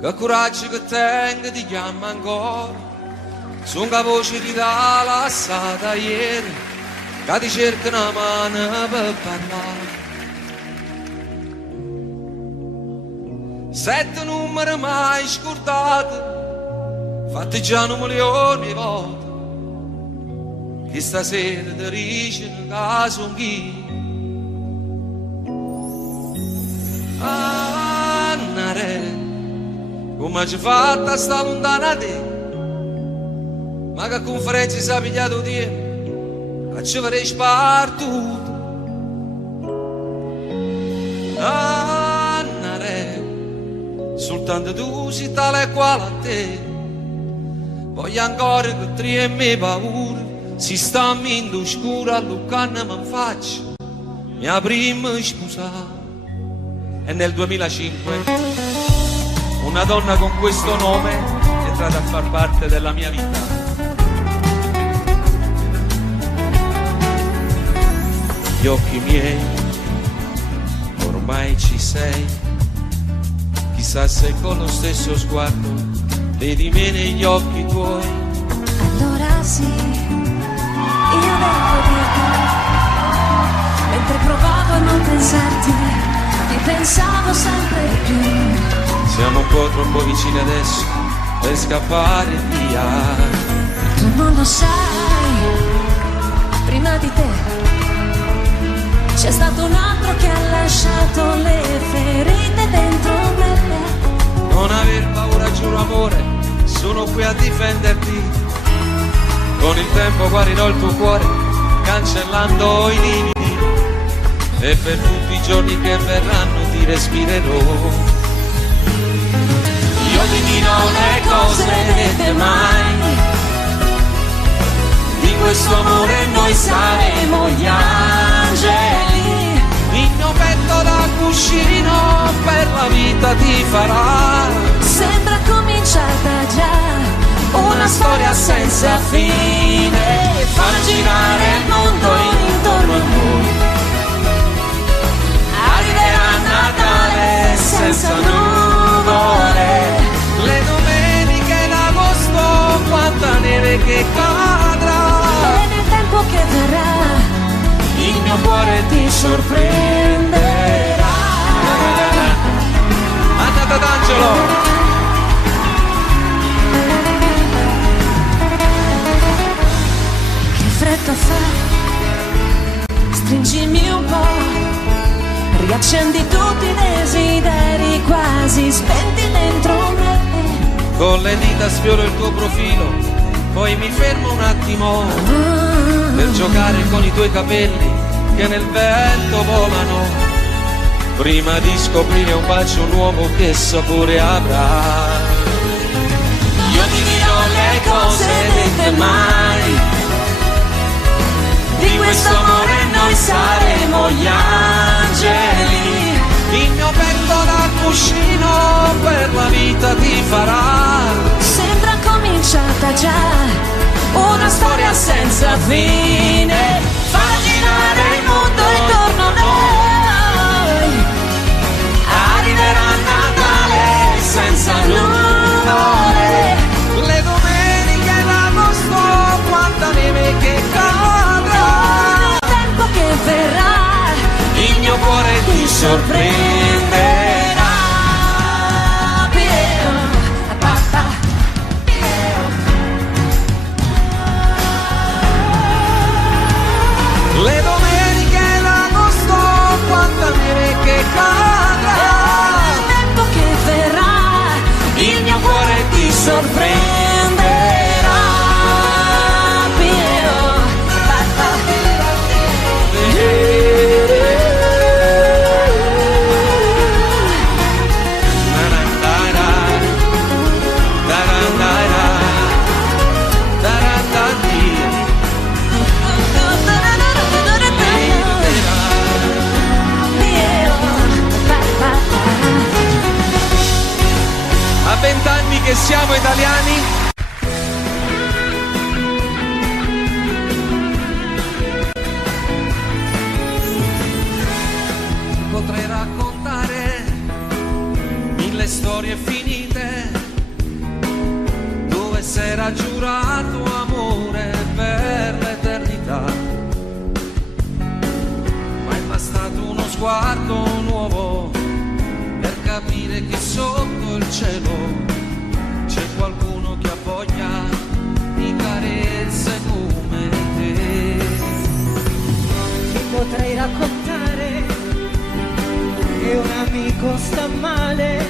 Che coraggio che tengo ti chiamo ancora, sono la voce di da lassata ieri, che ti cerca una mano per parlare. 7 numeri mai scordati, fatti già un milione di volte, che stasera ti dicono che sono chi. Annare, come ci fatta sta lontana te, ma che conferenza si è pigliato di a ci avrei spartuto. Annare, soltanto tu sei tale e quale a te, voglio ancora che tremi paura, si sta in scura a Lucana mi faccio mia prima scusa. E nel 2005 una donna con questo nome è entrata a far parte della mia vita. Gli occhi miei, ormai ci sei, chissà se con lo stesso sguardo vedi me negli occhi tuoi. Allora sì, io devo dirti, mentre provavo a non pensarti, ti pensavo sempre più. Siamo un po' troppo vicini adesso per scappare via. Tu non lo sai, prima di te c'è stato un altro che ha lasciato le ferite dentro me. Non aver paura, giuro amore, sono qui a difenderti. Con il tempo guarirò il tuo cuore, cancellando i limiti, e per tutti i giorni che verranno ti respirerò. Io ti dirò le cose dette mai, di questo amore noi saremo gli angeli. Il mio petto da cuscino per la vita ti farà. Sembra cominciata già una storia senza fine, far girare il mondo intorno a noi. Arriverà Natale senza nuvole, le domeniche d'agosto, quanta neve che cadrà. e nel tempo che verrà il mio cuore ti sorprenderà. Andate d'Angelo. Che fretta fa, stringimi un po', riaccendi tutti i desideri quasi spenti dentro me. Con le dita sfioro il tuo profilo, poi mi fermo un attimo per giocare con i tuoi capelli che nel vento volano, prima di scoprire un bacio nuovo che sapore avrà. Io ti dirò le cose dette mai, di questo amore noi saremo gli angeli. Il mio petto da cuscino per la vita ti farà. Sembra cominciata già una storia senza fine, far girare il mondo intorno a noi. Arriverà Natale senza nuvole, Le domeniche d'agosto, quanta neve che cadrà. il tempo che verrà Il mio cuore ti sorprenderà. Le domeniche d'agosto, quanta neve che cadrà. Il tempo che verrà il mio cuore ti sorprenderà. A 20 anni che siamo italiani, potrei raccontare mille storie finite ha giurato amore per l'eternità, ma è bastato uno sguardo nuovo per capire che sotto il cielo c'è qualcuno che ha voglia di carezze come te. Ti potrei raccontare che un amico sta male,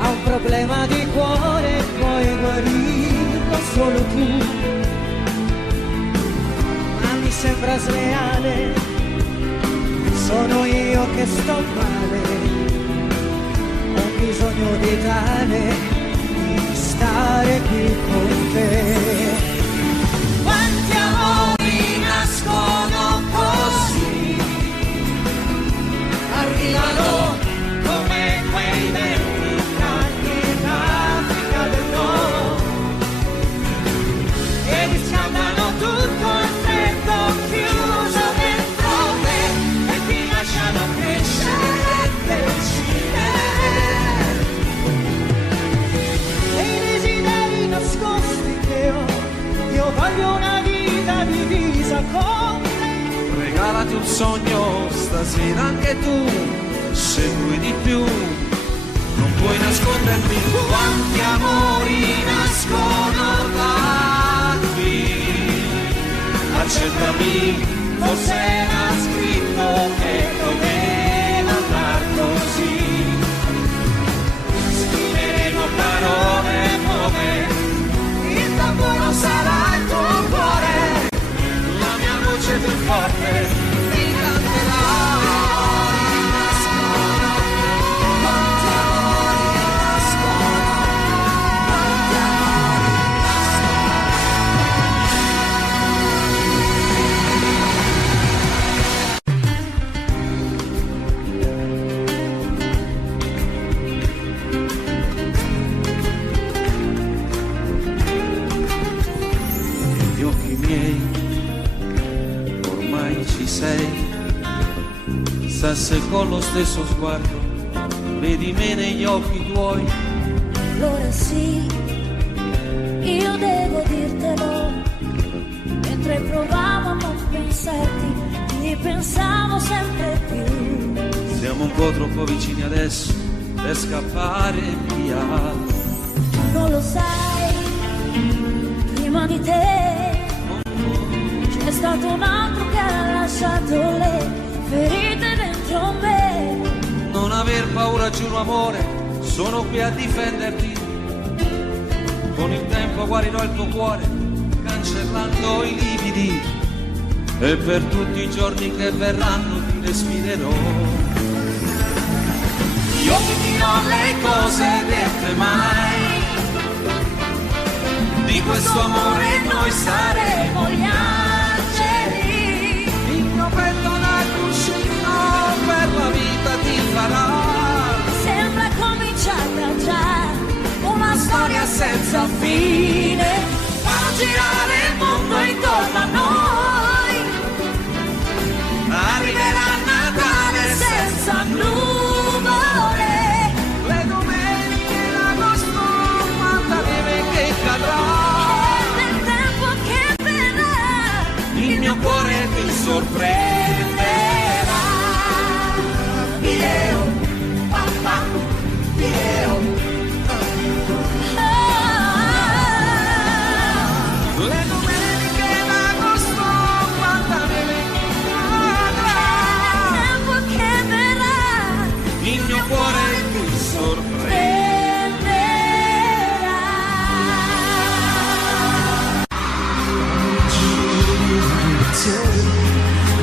ha un problema di cuore, puoi guarirlo solo tu, ma mi sembra sleale, sono io che sto male, ho bisogno di tale, di stare qui con te. Quanti amori nascono così, arrivano come quei venti caldi d'Africa del Nord e riscaldano tutto al freddo chiuso dentro me e ti lasciano crescere decidere. E i desideri nascosti che ho, io voglio una vita divisa con te. Regalati un sogno stasera anche tu, se vuoi di più non puoi nascondermi. Quanti amori nascono da qui, accettami, forse era scritto che doveva andar così. Scriveremo parole nuove, il tamburo sarà il tuo cuore, la mia voce più forte ti canterà. Negli occhi miei ormai ci sei, sa se con lo stesso sguardo vedi me negli occhi tuoi. Allora sì, io devo dirtelo, mentre provavo a non pensarti, ti pensavo sempre più. Siamo un po' troppo vicini adesso per scappare via. Tu non lo sai, prima di te c'è stato un altro che ha lasciato le ferite dentro me. Non aver paura, giuro amore, sono qui a difenderti. Con il tempo guarirò il tuo cuore, cancellando i lividi, e per tutti i giorni che verranno ti respirerò. Io ti dirò le cose dette mai, di questo amore noi saremo gli angeli. Il mio petto da cuscino per la vita ti farà. Sembra cominciata già una storia senza fine, fa girare il mondo intorno a noi. Arriverà Natale senza nuvole, Le domeniche d'agosto, quanta neve che cadrà. e nel tempo che verrà Il mio cuore ti sorprenderà. io, papà, io. Le domeniche d'agosto, quanta neve che cadrà. Tempo che verrà Il mio cuore ti sorprenderà.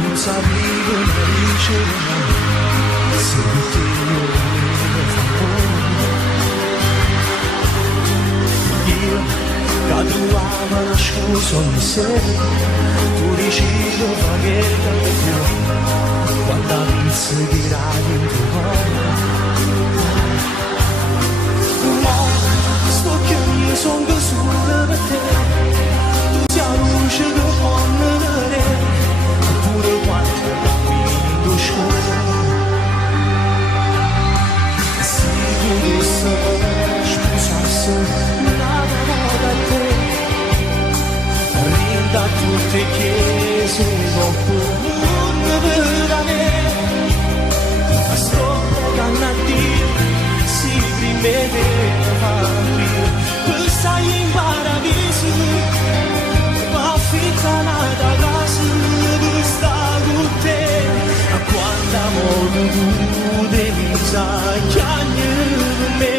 Non sapevo una ricevere, se ti io caduavo nascosto in sé, tu dicevo che da più, quando mi seguirai in tuo cuore. Sto che mi sono solo per te, tu sei luce che può venire, pure quando cammino scuro. Se tu dovessi sposasse, nada moda me devo fare per stai in paradiso ma fitta nata casa per sta con te quando amore tu devi sai chiagni per me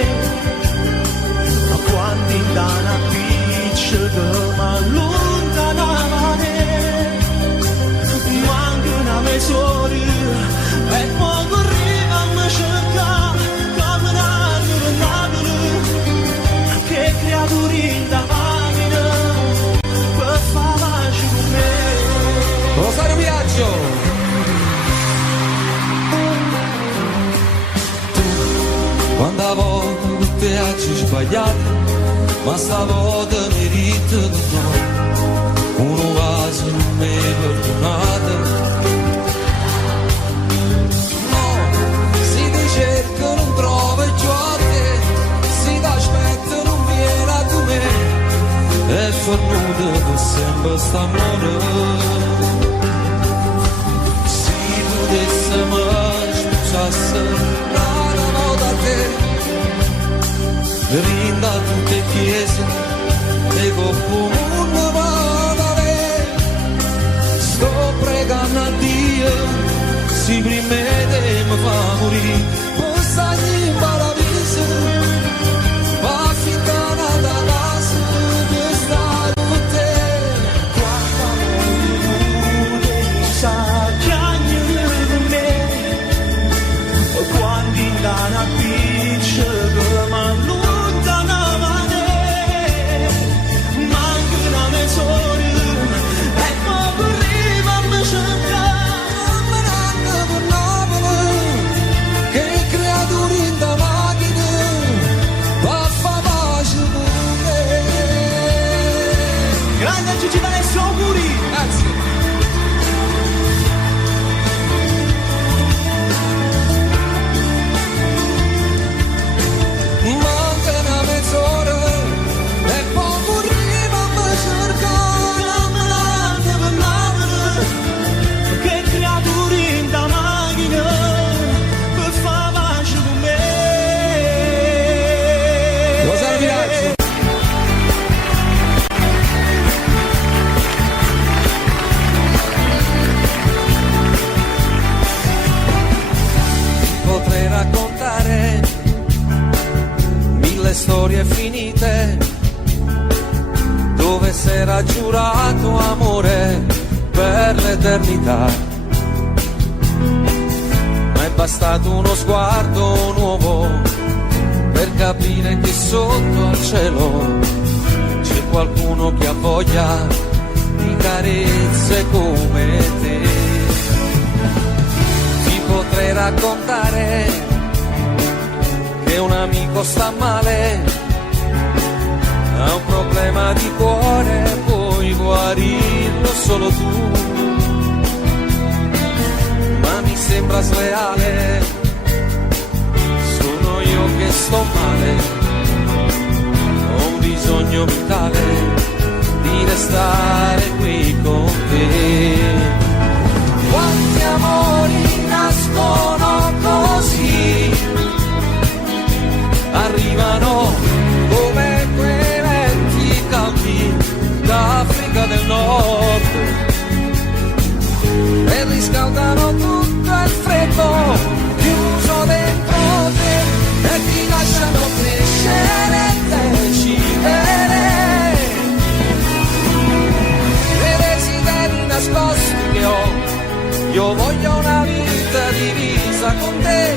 ma quando in dana piccia che m'allontanava manca una mezz'ora e poi correva a me cercare che creature da macchina per far pace con me. Rosario Viaggio. Tu quando volte tutte aggi sbagliate ma stavolta merito di no uno vaso non mi perdonate no si ti cerca non trova il gioco si ti aspetta non viene a me e fornuto per sempre st'amore si potesse mai smucciasse la volta a te rinda tutte chiese e comune vale sto pregando a Dio si prima te mi fa morire poi stai in paradiso va fittana da casa per stare con te quando tu sa chiagni per me quando in dana piccia che m'allontanava manca una mezz'ora e poi correva a me cercare per Napoli che creature in da macchina va a fa pace con me grande Gigi D'Alessio auguri grazie manca una mezz'ora e poi correva a me cercare per Napoli che creature in da macchina per far pace con me Rosario Viaggio. Potrei raccontare mille storie finite dove s'era giurato amore per l'eternità ma è bastato uno sguardo nuovo per capire che sotto al cielo c'è qualcuno che ha voglia di carezze come te ti potrei raccontare che un amico sta male, ha un problema di cuore, puoi guarirlo solo tu. Ma mi sembra sleale, sono io che sto male, ho un bisogno vitale di restare qui con te. Quanti amori nascono così, arrivano come quei venti caldi d'Africa del Nord e riscaldano tutto il freddo chiuso dentro te e ti lasciano crescere e decidere dei desideri nascosti che ho. Io voglio una vita divisa con te,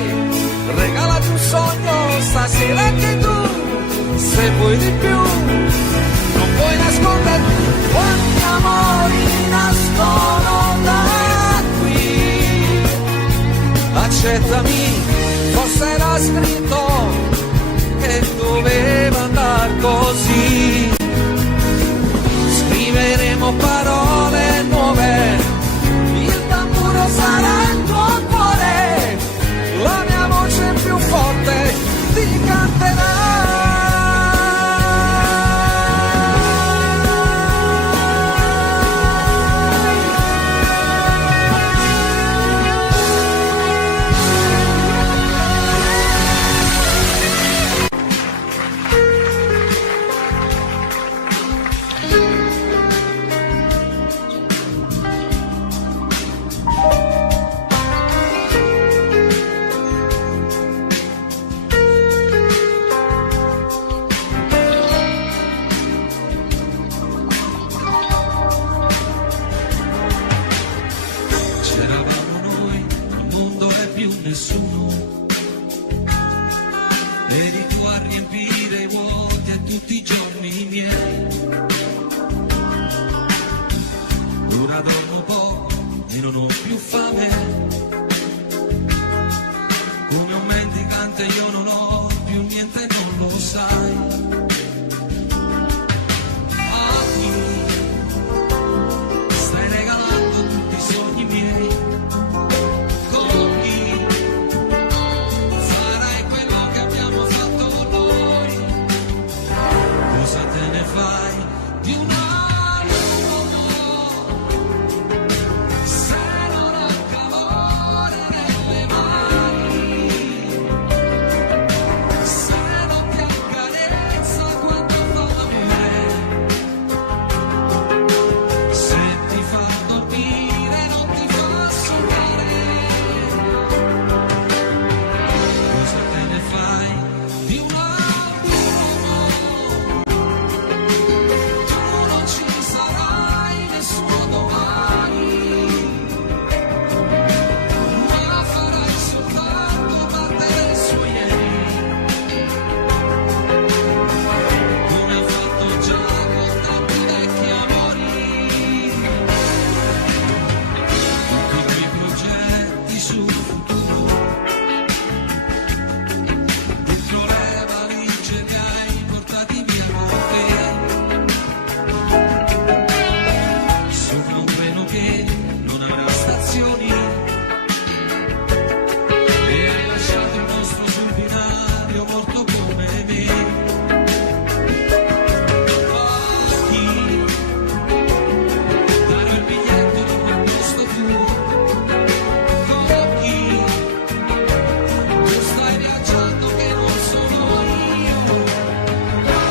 regalati un sogno stasera anche tu, se vuoi di più, non puoi nasconderti. Quanti amori nascono da qui, accettami, forse era scritto che doveva andare così. Scriveremo parole nuove, il tamburo sarà il tuo cuore, la mia voce più forte ti canterà. nessuno, vedi tu a riempire i vuoti a tutti i giorni miei. Ora dormo poco e non ho più fame, come un mendicante io non ho più niente, non lo sai. Stai regalando tutti i sogni miei, con chi farai quello che abbiamo fatto noi, cosa te ne fai di un altro uomo, se non ho calore nelle mani, se non ti accarezza quando fa me, se ti fa dormire non ti fa sognare, cosa te ne fai di un altro uomo? Tu non ci sarai nessuno domani, ma farai soltanto parte del suo ieri, come ha fatto già con tanti vecchi amori. Tutti i tuoi progetti sul futuro, dentro le valigie che hai portati via con te, sopra un treno che non avrà stazioni, e hai lasciato il nostro sul binario morto come me. Occhi, darò il biglietto dopo il posto tuo, con chi tu stai viaggiando che non sono io,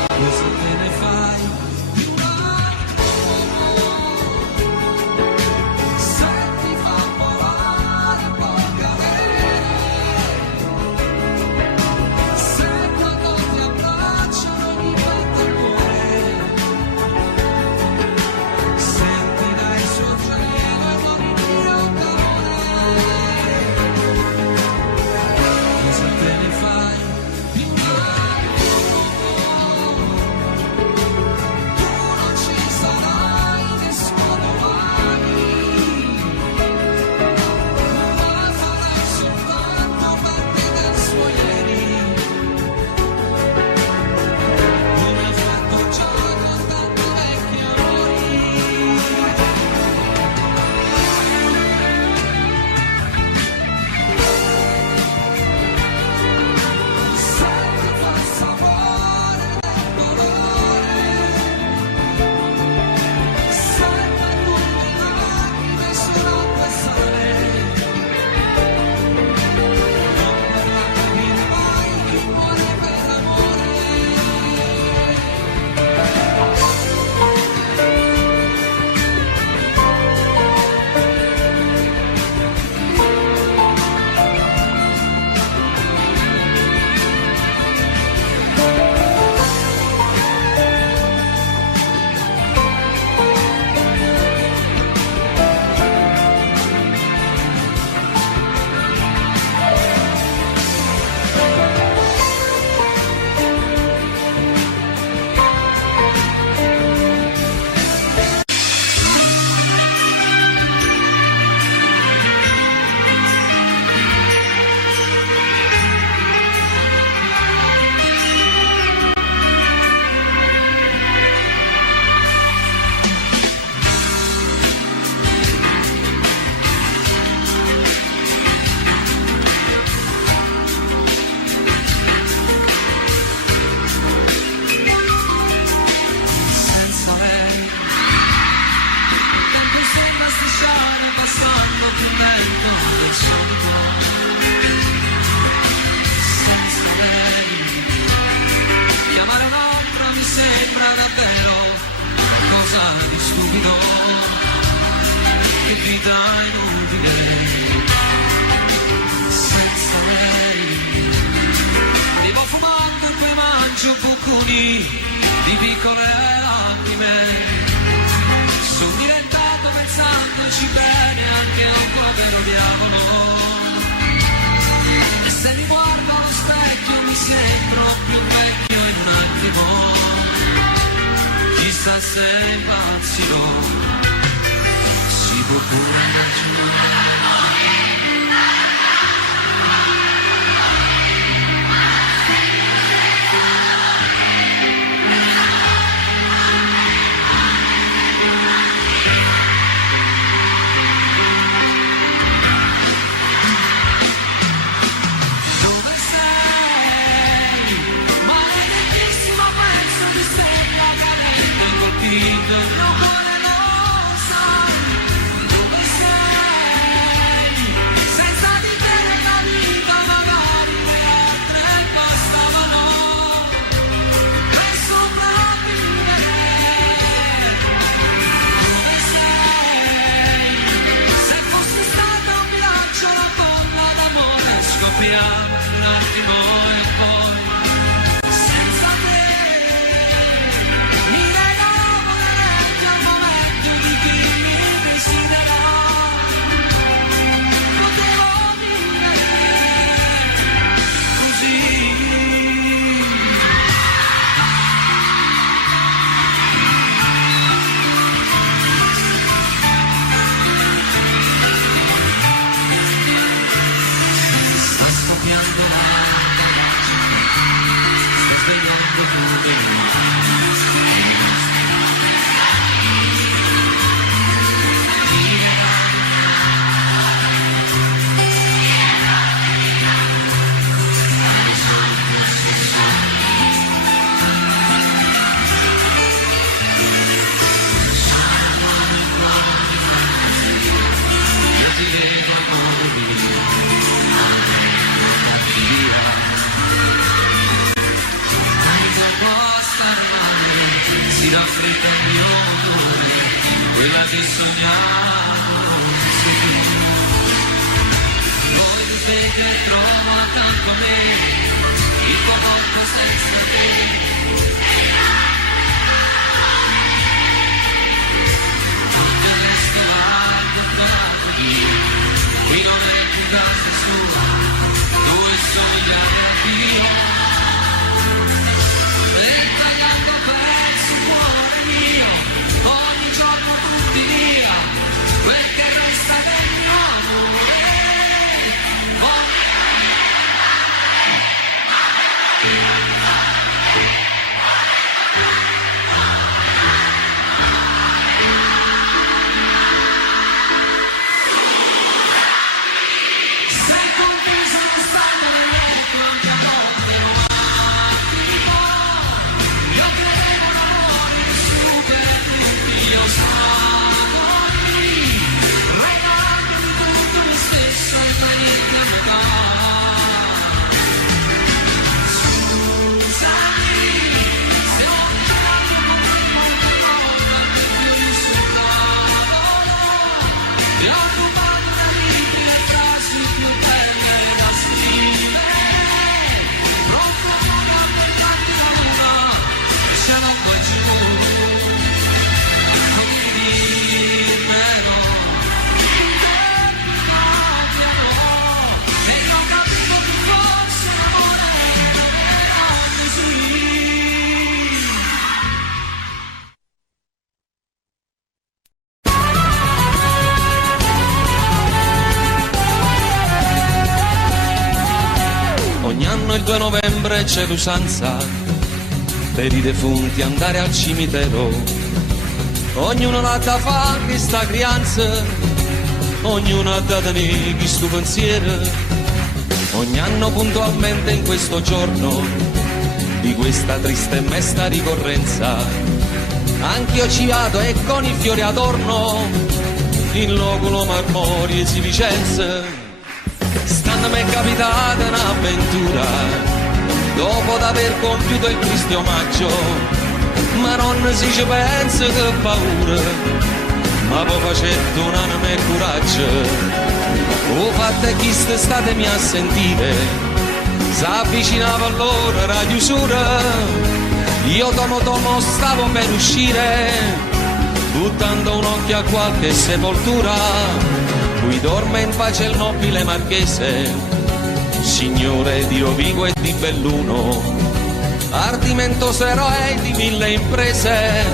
cosa te ne fai di un altro uomo, se ti fa volare può cadere, se quando ti abbracciano mi batte il cuore, sentirai il suo gelo e non il mio calore, cosa te ne fai di un altro uomo? Tu non ci sarai nessuno domani, ma farai soltanto parte del suo ieri, come ha fatto già con tanti vecchi amori. Se ti fa sapore del dolore, se per tutte lacrime sull'acqua e sale, non vorrà capire mai chi muore per amore. Senza lei il tempo sembra strisciare passando più lento del solito, senza lei chiamare un'altra mi sembra davvero cosa di stupido, che vita inutile, senza lei arrivo fumando e poi mangio bocconi di piccole lacrime, sono diventato pensandoci bene anche un povero diavolo, sei proprio vecchio in un attimo, chissà se impazzirò, si può pure immaginare. Un attimo e poi senza te mi regalavo la legge al momento di chi mi desidera. Potevo vivere così. Sta scoppiando si raffletta il mio odore, quella che sognavo voi vede e trovo accanto a me il tuo corpo senza te. Non ti resto l'altro qui non è più casa sua, dove sono gli anni addio. Ogni giorno tutti via, quel che resta del mio amore. Sei contesa che stanno quante volte ho attimo, io credevo l'amore super tutti, io sono qui, regalandomi tutto me stesso in eternità. Scusami se ho girato come una volta che io sono ti ho rubato da libri e frasi più belle da scrivere, pronto a fare la chiamata, ce l'ho qua giù, condividermelo, e non capivo più forse l'amore era così. Ogni anno il 2 novembre c'è l'usanza per i defunti andare al cimitero. Ognuno la da fa che sta crianza, ognuno ha da tenere chi sto pensiero. Ogni anno puntualmente in questo giorno di questa triste e mesta ricorrenza, anch'io ci vado e con i fiori adorno in loculo marmorie si Vicenza. Stanno mi è capitata un'avventura dopo d'aver compiuto il triste omaggio, ma non si ci pensa che paura, ma poi facendo un'anima e coraggio. O fatte chi statemi a sentire, s'avvicinava allora la chiusura, io tomo stavo per uscire, buttando un occhio a qualche sepoltura, qui dorme in pace il nobile marchese, Signore Dio vivo e di Belluno, ardimentoso eroe di mille imprese,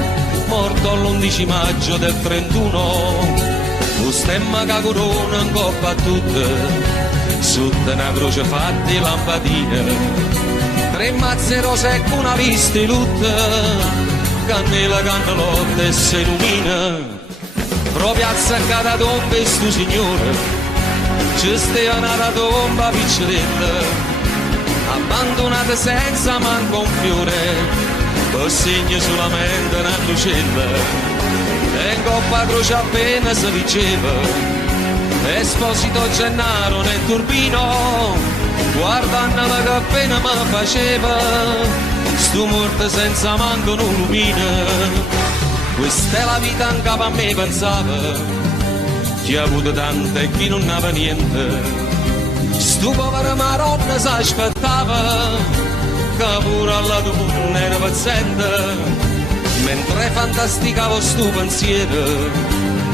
morto l'11 maggio del 31, lo stemma che corona in coppa a tutte, sotto una croce fatti lampadine, 3 mazze rose con una vista di lutte, cannella, cannellotte e si illumina, proprio azzaccata tomba e stu signore, ci stava una tomba piccerella, abbandonata senza manco un fiore, per segno solamente una lucella, e in coppa a croce appena si diceva, Esposito Gennaro nel turbino, guardandola che appena mi faceva, sto morto senza manco un lumina, questa è la vita in capo a me pensava, chi ha avuto tante e chi non aveva niente. Sto povero maronna si aspettava che pure alla tua era paziente, mentre fantasticavo sto pensiero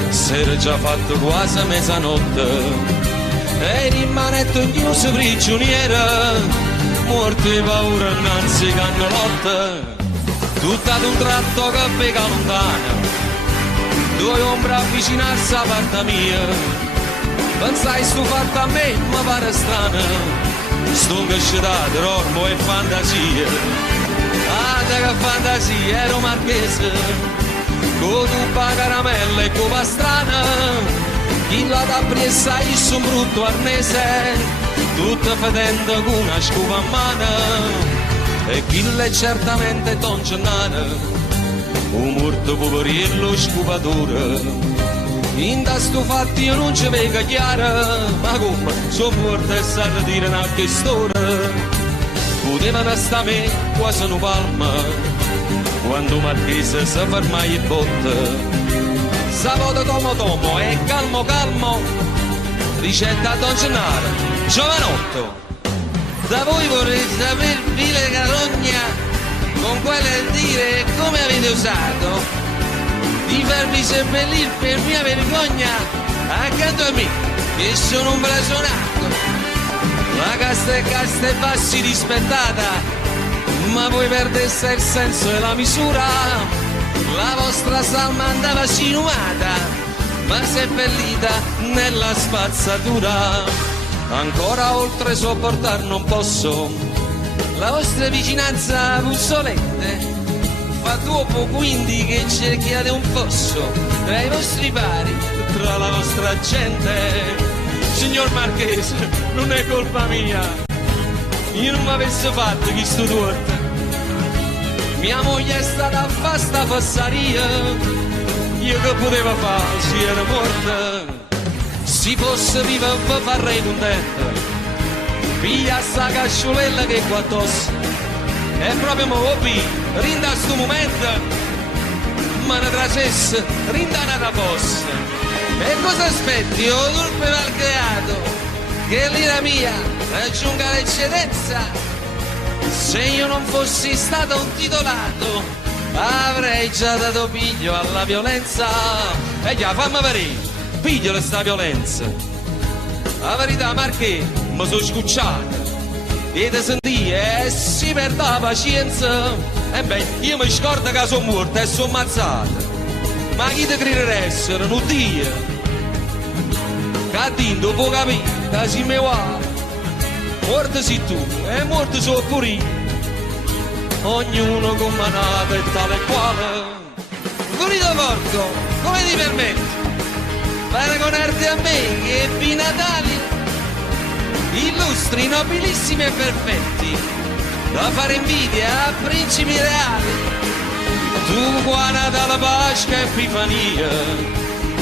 s'era già fatto quasi mezzanotte e rimanetto chiuso prigioniera, morto di paura innanzi cannolotte, tutto ad un tratto che pega lontana, 2 ombre avvicinarsi a parte mia. Pensai sto fatto a me, ma pare strano, sto crescitato, ormo e fantasia. Ah, che fantasia, ero marchese, con tuppa caramella e con pastrana, chi la da pressa io un brutto arnese, tutta fedendo con una scupa a mano, e chi l'è certamente Don Gennaro, un morto poveriello scupatore. In da sto fatti io non ci vedo chiaro, ma come sono morto e sa dire una storia, potevano sta me quasi una palma, quando Marchese si ferma e botta, sabato tomo e calmo calmo, ricetta Don Gennaro, giovanotto, da voi vorrei sapere vile carogna, con quelle dire come avete usato, di farmi seppellire per mia vergogna accanto a me che sono un blasonato, la casta e bassi rispettata, ma voi perdeste il senso e la misura, la vostra salma andava sinumata ma seppellita nella spazzatura, ancora oltre sopportar non posso la vostra vicinanza puzzolente, fa dopo quindi che cerchiate un fosso tra i vostri pari, tra la vostra gente. Signor Marchese, non è colpa mia, io non mi avessi fatto questo torto, mia moglie è stata a fare sta fassaria, io che poteva fare se era morta, se fosse viva farei contenta, piglia sta casciolella che qua addosso, e proprio mo rinda a sto momento, ma ne tracesse, rinda una fossa. E cosa aspetti, o turpe malcreato, che l'ira mia raggiunga l'eccedenza? Se io non fossi stato un titolato, avrei già dato piglio alla violenza. E già, fammi vedere, piglio sta violenza. La verità, Marché, mi sono scucciato. E te sentì e si perde la pazienza, e beh, io mi scordo che sono morto e sono ammazzato, ma chi te crederessero, non Dio, che dito può capire, che si mi va, morto sei tu e morto sono pure io, ognuno con manata e tale e quale, Gurito Porco, come ti permetti, paragonarti a me che ebbi Natali, illustri, nobilissimi e perfetti, da fare invidia a principi reali, tu guarda dalla Pasqua e Epifania,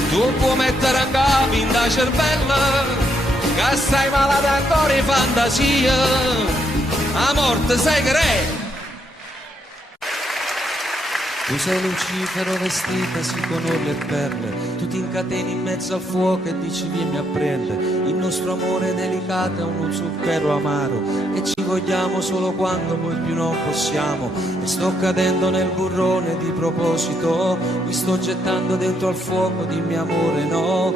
tu puoi mettere a capo in da cervella, che stai malato ancora in fantasia, a morte sei che re. Tu sei Lucifero vestita sì con orle e perle, tu ti incateni in mezzo al fuoco e dici vieni a prendere, il nostro amore delicato è uno zucchero amaro, e ci vogliamo solo quando poi più non possiamo, e sto cadendo nel burrone di proposito, mi sto gettando dentro al fuoco di mio amore, no,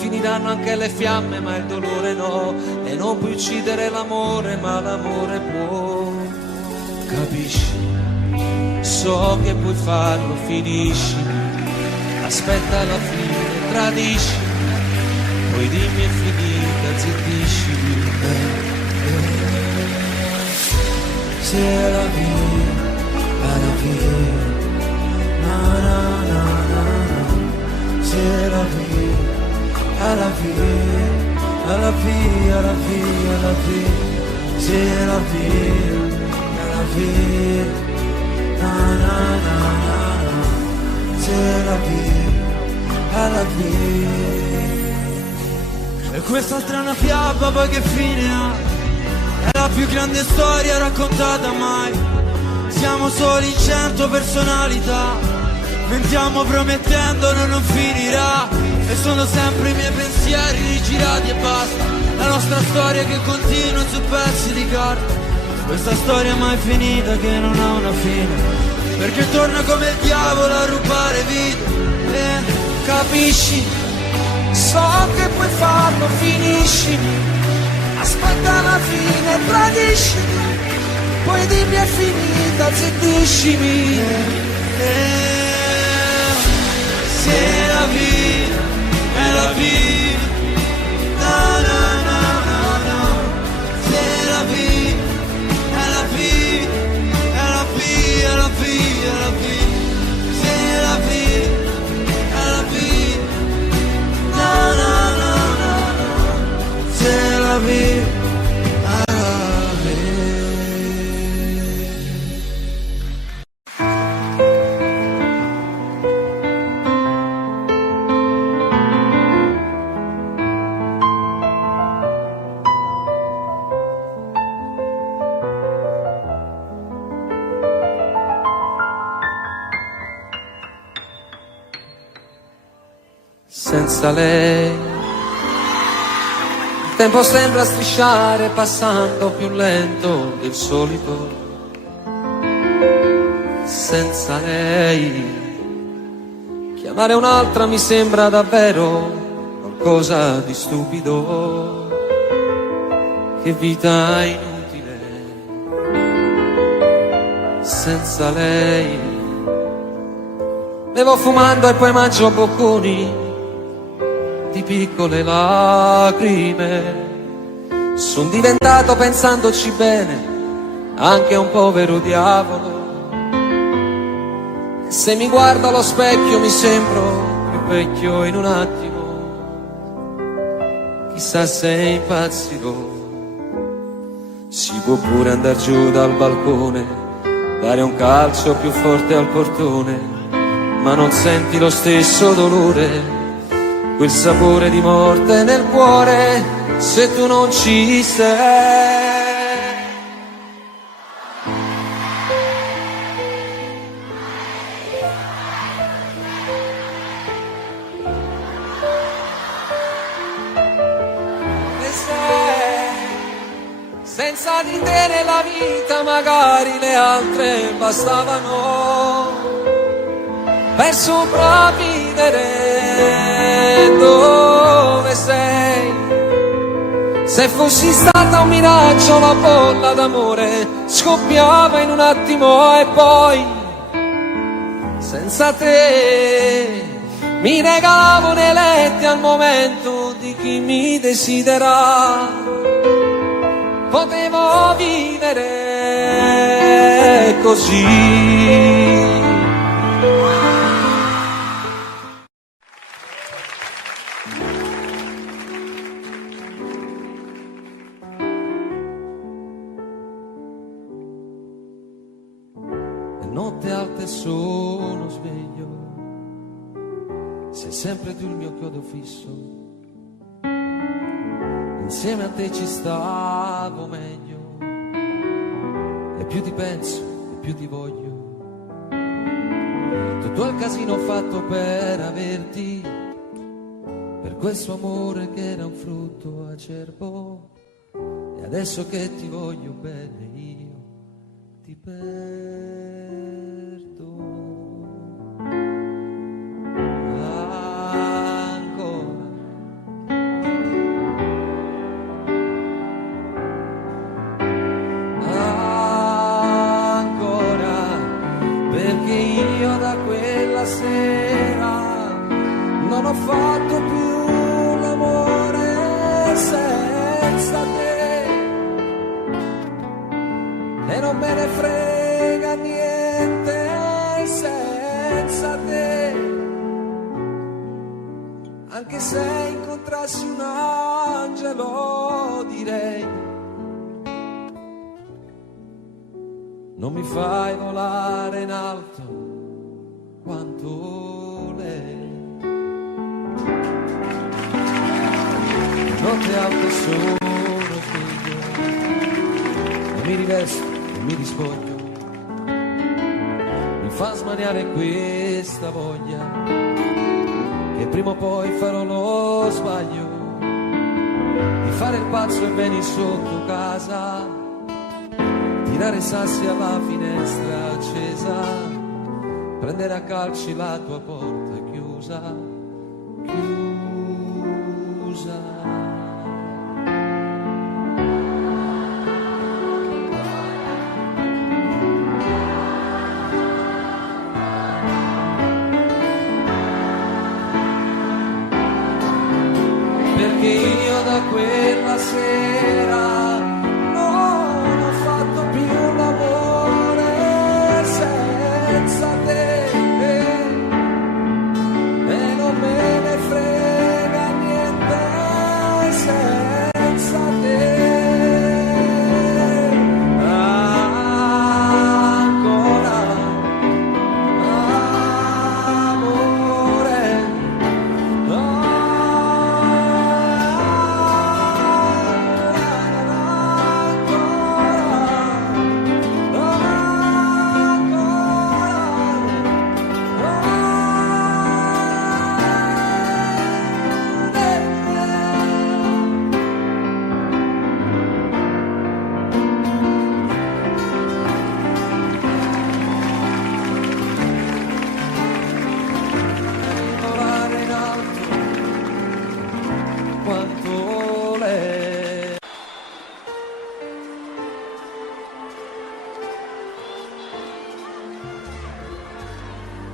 finiranno anche le fiamme ma il dolore no, e non puoi uccidere l'amore ma l'amore può. Capisci? So che puoi farlo, finisci, aspetta la fine, tradisci, poi dimmi è finita, zittisci. C'est la vie, à la vie, na na na na na. C'est la vie, à la vie, à la vie, à la vie, à la vie. C'est la vie, à la vie, na na na na na. C'est la vie, à la vie. E quest'altra è una fiaba, poi che fine ha? È la più grande storia raccontata mai. Siamo soli in 100 personalità. Mentiamo promettendo non finirà. E sono sempre i miei pensieri rigirati e basta. La nostra storia che continua su pezzi di carta. Questa storia mai finita che non ha una fine, perché torna come il diavolo a rubare vite. Capisci? So che puoi farlo, finisci, aspetta la fine, tradisci, poi dimmi è finita, zittiscimi. C'est la vie, è la vie, na na na na na. C'est la vie, è la vie, è la vie, è la vie, è la vie. C'est la vie, è la vie, na na na na na. C'est la vie, è la vie. Senza lei il tempo sembra strisciare passando più lento del solito. Senza lei chiamare un'altra mi sembra davvero qualcosa di stupido. Che vita inutile senza lei. Bevo fumando e poi mangio bocconi di piccole lacrime. Son diventato, pensandoci bene, anche un povero diavolo. E se mi guardo allo specchio mi sembro più vecchio in un attimo. Chissà se impazzirò. Si può pure andar giù dal balcone, dare un calcio più forte al portone, ma non senti lo stesso dolore, quel sapore di morte nel cuore, se tu non ci sei. E sei, senza di te nella vita magari le altre bastavano per sopravvivere. Dove sei? Se fossi stata un miraggio la bolla d'amore scoppiava in un attimo e poi senza te mi regalavo nei letti al momento di chi mi desidera. Potevo vivere così. Notte alta e sono sveglio, sei sempre tu il mio chiodo fisso. Insieme a te ci stavo meglio, e più ti penso e più ti voglio. Tutto il casino fatto per averti, per questo amore che era un frutto acerbo. E adesso che ti voglio bene io ti perdo. Ancora quella sera non ho fatto più l'amore senza te e non me ne frega niente senza te, anche se incontrassi un angelo direi non mi fai volare in alto quanto lei. Notte alta sono figlio e mi rivesto e mi rispoglio, mi fa smaniare questa voglia che prima o poi farò lo sbaglio di fare il pazzo e venire sotto casa, tirare sassi alla finestra accesa, prendere a calci la tua porta chiusa, chiusa. Perché io da quella sera non ho fatto più l'amore senza te e non me ne frega niente senza te. Ancora amore, volare in alto quanto lei.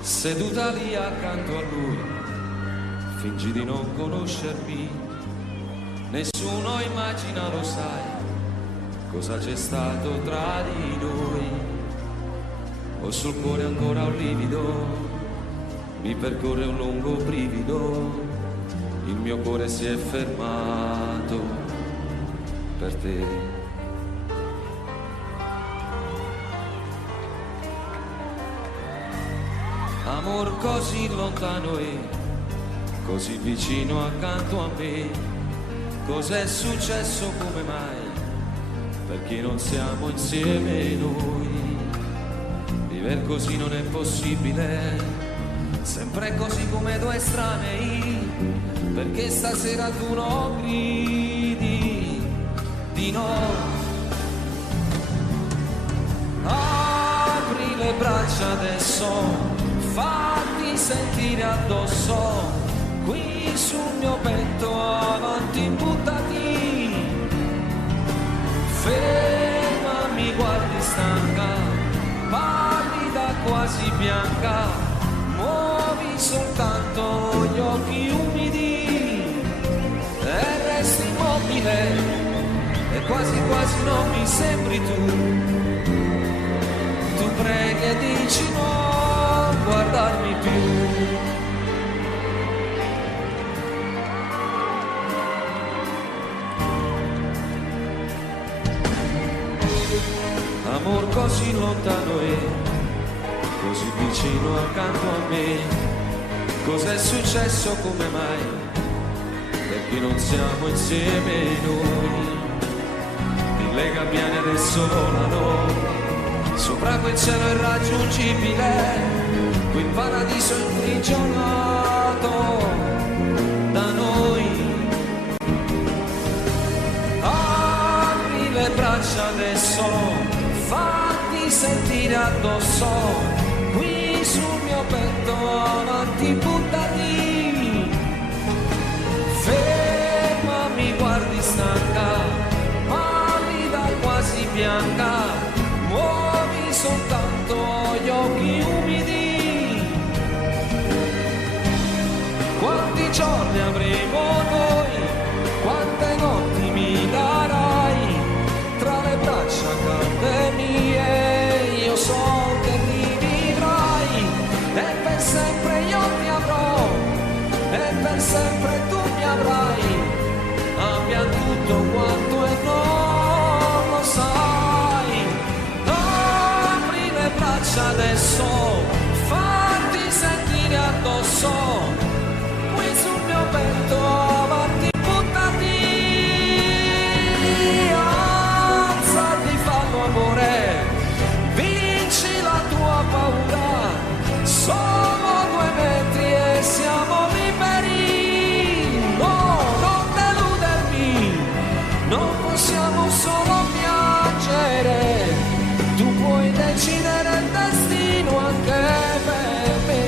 Seduta lì accanto a lui, fingi di non conoscermi, nessuno immagina, lo sai, cosa c'è stato tra di noi. Ho sul cuore ancora un livido, mi percorre un lungo brivido, il mio cuore si è fermato per te. Amor così lontano e così vicino accanto a me, cos'è successo, come mai, perché non siamo insieme noi? Viver così non è possibile, sempre così come due estranei, perché stasera tu non gridi di no. Apri le braccia adesso, fatti sentire addosso, qui sul mio petto avanti buttati, ferma, mi guardi stanca, pallida quasi bianca, muovi soltanto gli occhi umidi e resti immobile e quasi quasi non mi sembri tu preghi e dici no, guardarmi più. Amor così lontano e così vicino accanto a me, cos'è successo, come mai, perché non siamo insieme noi? Mille gabbiani adesso volano sopra quel cielo irraggiungibile, quel paradiso imprigionato da noi. Apri le braccia adesso, fatti sentire addosso, qui sul mio petto avanti buttati, ferma, mi guardi stanca, pallida quasi bianca, muovi soltanto gli occhi umidi alzati, fallo amore, vinci la tua paura, solo 2 metri e siamo liberi. No, non deludermi, non possiamo solo piangere, tu puoi decidere il destino anche per me.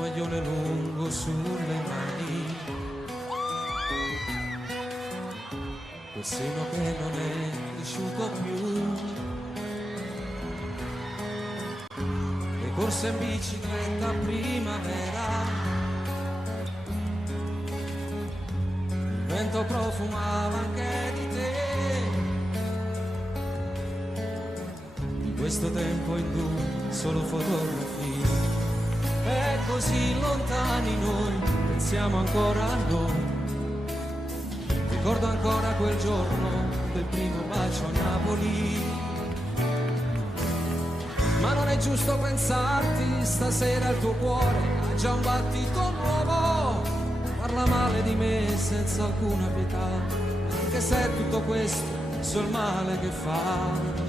Maglione lungo sulle mani, quel seno che non è cresciuto più, le corse in bicicletta a primavera, il vento profumava anche di te, in questo tempo in cui solo fotografie. E così lontani noi, pensiamo ancora a noi. Ricordo ancora quel giorno del primo bacio a Napoli. Ma non è giusto pensarti, stasera il tuo cuore ha già un battito nuovo. Parla male di me senza alcuna pietà, anche se è tutto questo so il male che fa.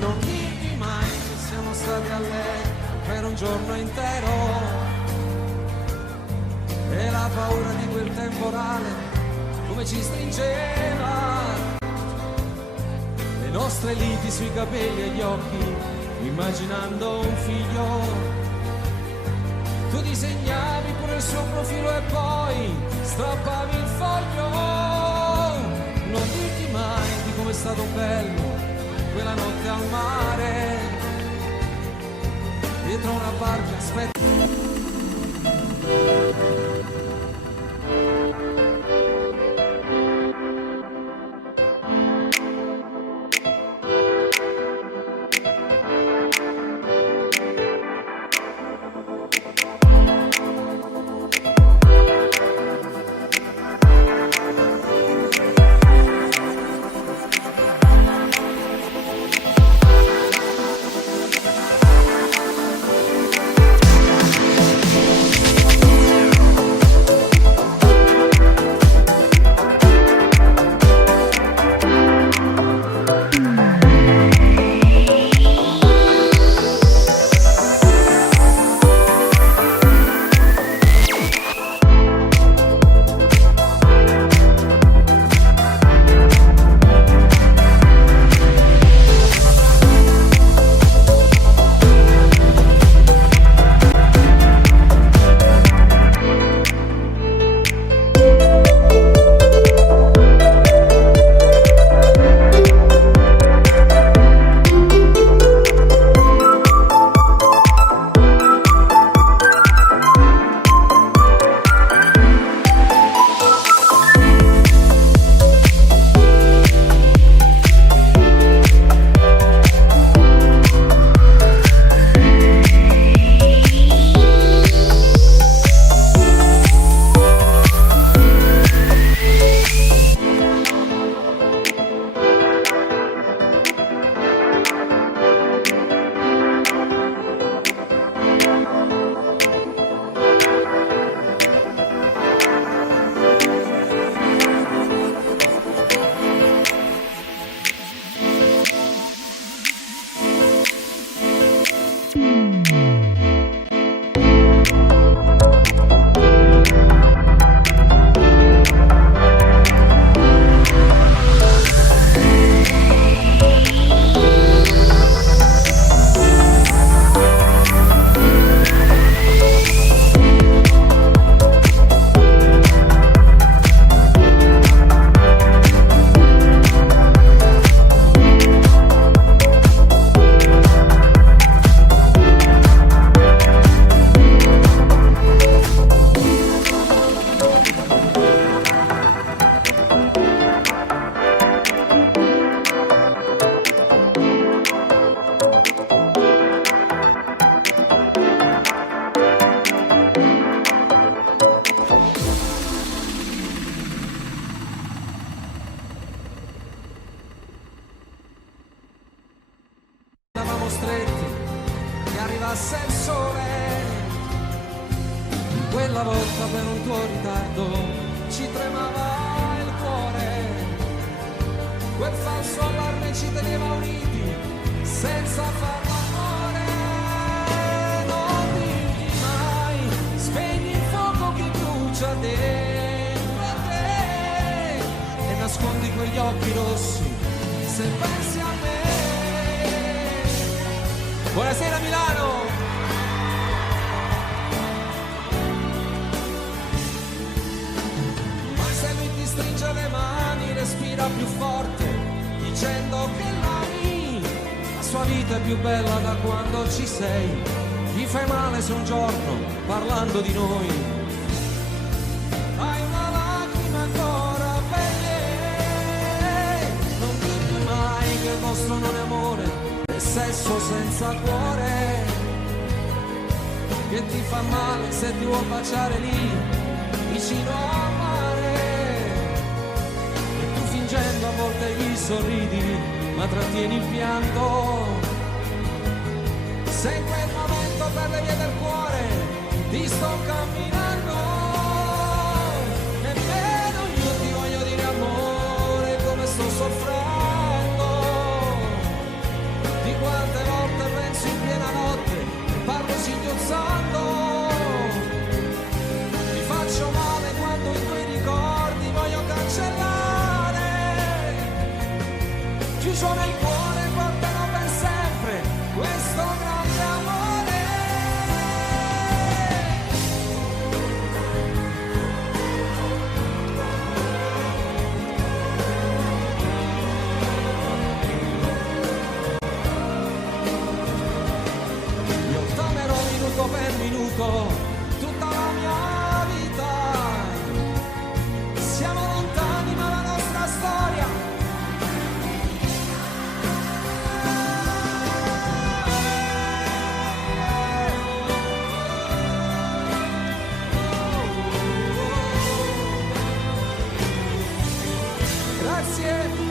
Non dirmi mai che siamo stati a letto per un giorno intero e la paura di quel temporale come ci stringeva, le nostre liti sui capelli e gli occhi, immaginando un figlio. Tu disegnavi pure il suo profilo e poi strappavi il foglio. Non dirti mai di com'è stato bello quella notte al mare, dietro una barca aspetta. Stretti che arrivasse il sole. Quella volta per un tuo ritardo ci tremava il cuore. Quel falso allarme ci teneva uniti senza far l'amore. Non dirgli mai, spegni il fuoco che brucia dentro a te e nascondi quegli occhi rossi se pensi a me. Buonasera Milano! Ma se lui ti stringe le mani, respira più forte, dicendo che l'ami, la sua vita è più bella da quando ci sei. Gli fai male se un giorno, parlando di noi, hai una lacrima ancora per lei. Non dirgli mai che il vostro non è amore, sesso senza cuore, che ti fa male se ti vuol baciare lì vicino al mare, e tu fingendo a volte gli sorridi ma trattieni il pianto. Se in quel momento per le vie del cuore ti sto camminando, nemmeno io ti voglio dire amore come sto soffrendo. Quante volte penso in piena notte, parlo singhiozzando, mi faccio male quando i tuoi ricordi voglio cancellare. Chiuso nel cuore porterò per sempre questo grande amore. Per minuto tutta la mia vita, siamo lontani ma la nostra storia grazie.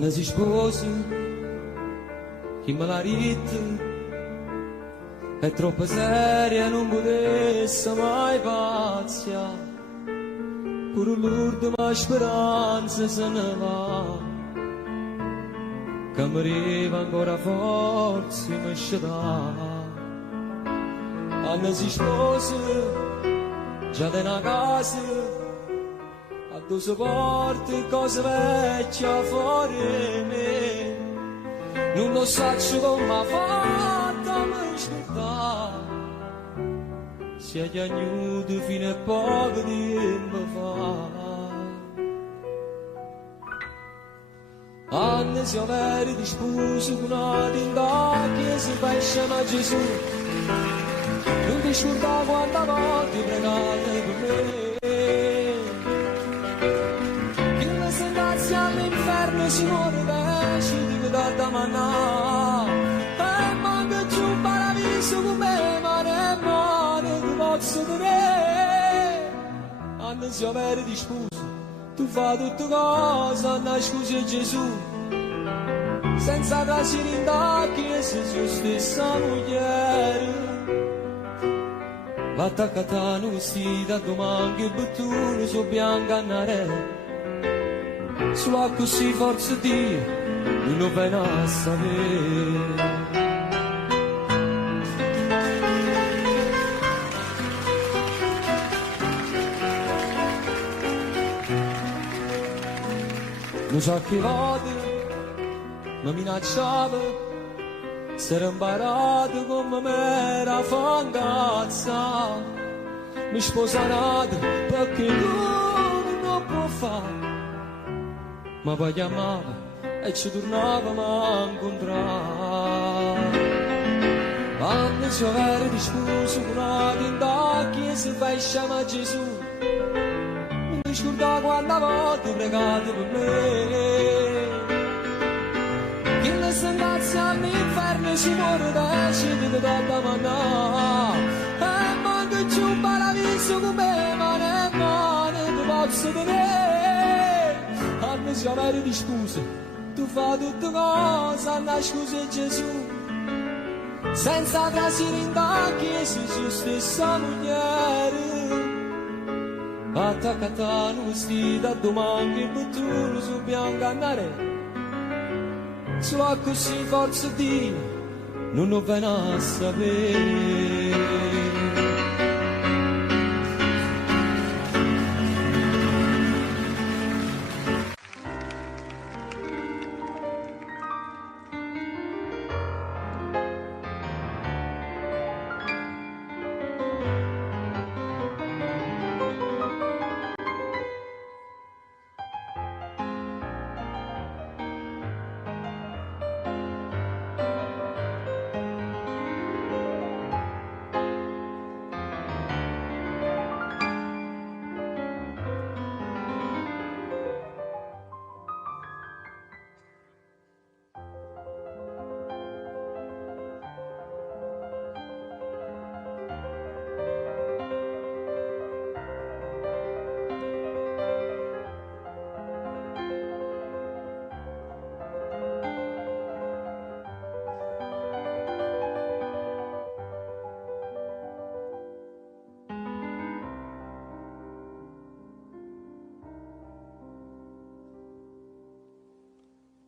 Anna si sposa, chi me l'ha detto, è troppo seria, non potesse mai paziare. Pure l'ultima speranza se ne va, che mi arriva ancora forza mi sceda. Anna si sposa, già da una casa, a due porte cose vecchie fuori me. Non lo so come ha fatto a mi scordare, si è piaciuto fino a poco tempo fa. Anni si avere di sposo con una tinta che si fa insieme a Gesù. Non ti scorda quante volte pregate per me, che la sentenza all'inferno si muore pesce di da manà. E manca giù un paradiso con me, ma ne male ti posso dire. Anni si avere di sposo, tu fai tutte cose, Anna scusi Gesù, senza trasire in tacchi se sua stessa moglie. Va attaccata a vestita, domani che bottone su bianca a nare. Solo così forza Dio, non lo viene a sapere. Non so che volte mi minacciava, si era imparato come me era fangazza. Mi sposato perché lui non può fare, ma poi chiamava e ci tornavamo a incontrare. Quando si aveva di sposo con una tinta che si fa insieme a Gesù, non ti scordavo quante volte pregate per me, che la sentenza all'inferno si muore da scendere da manà. E manca giù un paradiso con me, ma ne male ti posso dire. Anni si avere di scuse, tu fai tutte cose, Anna scusa Gesù, senza trasire in tacchi se sua stessa moglie. Attaccata a vestita, domani che bottone su bianca andare. Solo così forza Dio, non lo viene a sapere.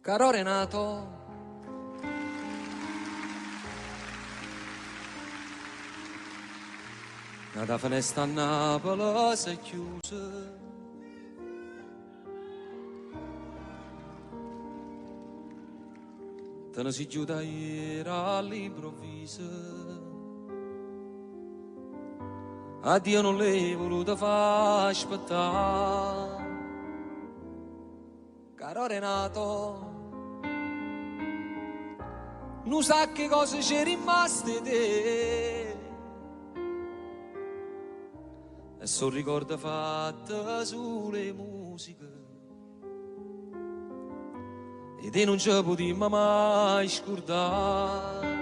Caro Renato, la finestra a Napoli si è chiusa, te ne si chiude ieri all'improvviso. A Dio non l'hai voluto far aspettare. Caro Renato, non sa che cosa c'è rimasto te, e sono ricordi fatti sulle musiche, e te non ci potremmo mai scordare.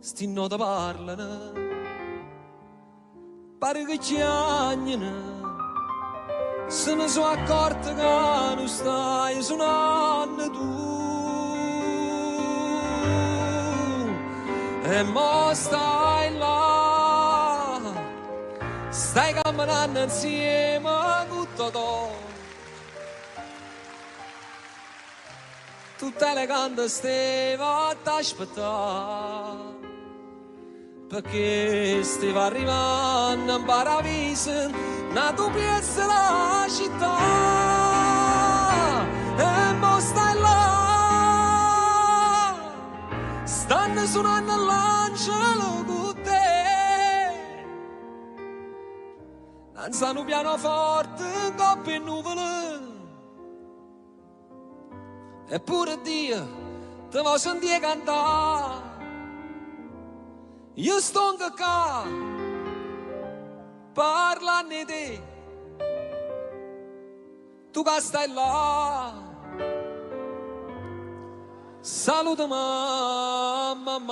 Sti note parlano, pare che chiagnano, se ne sono accorto che non stai suonando tu. E mo stai là, stai camminando insieme con Totò. Tutte le canne steva ad aspettare, perché stava arrivando in paradiso una tua piazza la città. E mo stai là, stanno suonando l'angelo con te, danzano pianoforte in coppie e nuvole. Eppure Dio te vuoi sentire cantare. Io sto qua parlando di te, tu che stai là, saluta mamma.